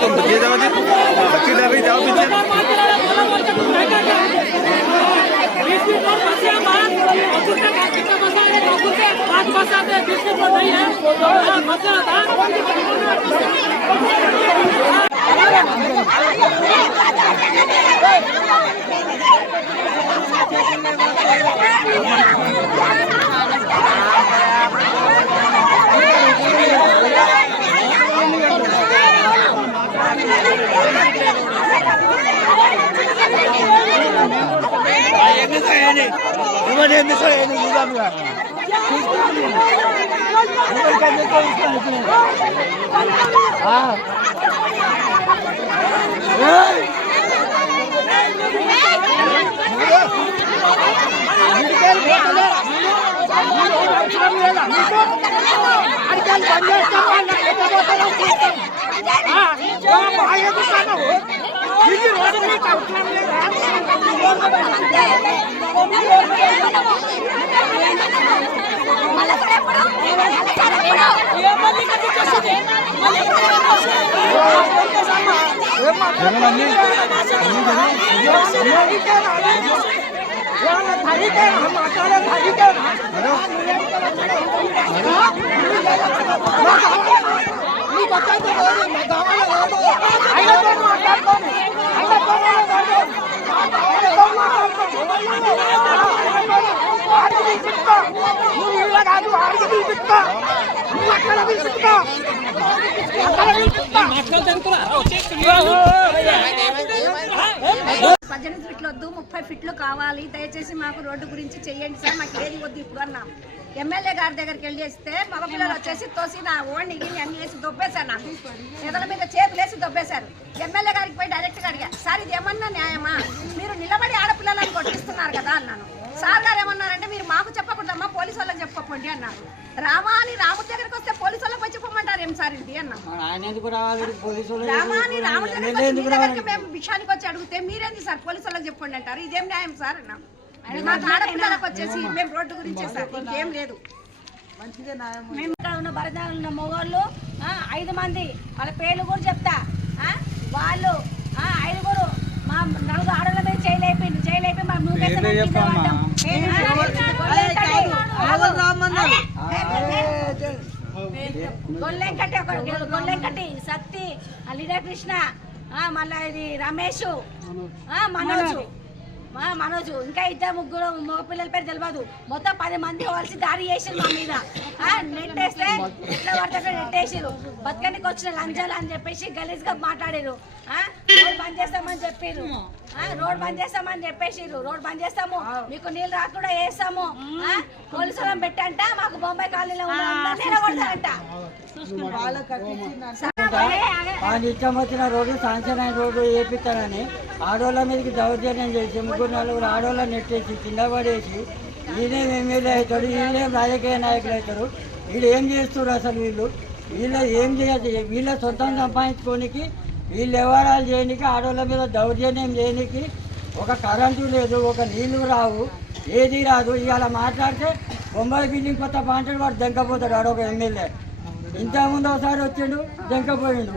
तुम बच्चे जाओ बच्चे डर रही जाओ पीछे పద్దెనిమిది ఫీట్లు వద్దు 30 ఫీట్లు కావాలి దయచేసి మాకు రోడ్డు గురించి చెయ్యండి సార్ మాకు ఏది వద్దు ఇప్పుడు అన్నాం ఎమ్మెల్యే గారి దగ్గరికి వెళ్ళి చేస్తే మగ పిల్లలు వచ్చేసి తోసి నా ఓడిని అన్ని వేసి దొబ్బేశారు నాకు ఎదల మీద చేతులు వేసి దొబ్బేశారు ఎమ్మెల్యే గారికి పోయి డైరెక్ట్గా అడిగా సార్ ఇది ఏమన్నా న్యాయమా మీరు నిలబడి ఆడపిల్లలను కొట్టిస్తున్నారు కదా అన్నాను సార్ గారు ఏమన్నారంటే మీరు మాకు చెప్పకూడదమ్మా పోలీసు వాళ్ళకి చెప్పకండి అన్నారు రామా అని రాముడి దగ్గరికి వస్తే పోలీసు వాళ్ళకి వచ్చి చెప్పమంటారు ఏం సార్ ఇది అన్నాం రామా అని రాముడి దగ్గరికి మేము భిక్షానికి వచ్చి అడిగితే మీరేంది సార్ పోలీసు వాళ్ళకి చెప్పండి అంటారు ఇదేం న్యాయం సార్ అన్నాం మాకు ఆడపిల్లలకు వచ్చేసి మేము రోడ్డు గురించి సార్ ఇంకేం లేదు మేము ఉన్న బరదాలు ఉన్న మొగోళ్ళు 5 మంది వాళ్ళ పేర్లు కూడా చెప్తా వాళ్ళు 5గురు మా 4 ఆడల మీద చేయలేపి మా గొల్లెంకటి సత్తి లీడర్ కృష్ణ మళ్ళీ ఇది రమేష్ మనోజు ఇంకా 2-3 మగపిల్లల పేరు తెలియదు మొత్తం 10 మంది కలిసి దాడి చేసారు మా మీద నెట్టేస్తే ఎట్లా పడితే నెట్టేసారు బతకనికి వచ్చిన లంచాలు అని చెప్పేసి గలీజ్ గా మాట్లాడారు రోడ్ బంద్ చేస్తామని చెప్పారు రోడ్ బంద్ చేస్తామని చెప్పేసిరు రోడ్ బంద్ చేస్తాము మీకు నీళ్ళు రాకుండా వేస్తాము పోలీసు వాళ్ళని పెట్టంట మాకు బొంబాయి కాలనీలో నిలబడతారంట ఇష్టం వచ్చిన రోడ్డు శాంక్షన్ అయిన రోడ్డు వేపిస్తానని ఆడోళ్ళ మీదకి దౌర్జన్యం చేసి 3-4 ఆడోళ్ళని నెట్టేసి కింద పడేసి వీళ్ళేం ఎమ్మెల్యే అవుతాడు వీళ్ళేం రాజకీయ నాయకులు అవుతారు వీళ్ళు ఏం చేస్తారు అసలు వీళ్ళు ఏం చేయదు వీళ్ళ సొంతం సంపాదించుకోనికి వీళ్ళు వ్యవహారాలు చేయడానికి ఆడోళ్ళ మీద దౌర్జన్యం చేయడానికి ఒక కరెంటు లేదు ఒక నీళ్లు రావు ఏది రాదు ఇవాళ మాట్లాడితే బొంబాయి బిల్డింగ్ కొత్త పాంటాడు వాడు దెంకపోతాడు ఆడొక ఎమ్మెల్యే ఇంతకుముందు ఒకసారి వచ్చిండు దెంకపోయిండు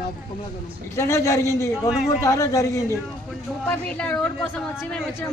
ఇట్లనే జరిగింది 2-3 సార్లు జరిగింది 30 ఫీట్ల రోడ్ కోసం వచ్చి మేము వచ్చినాం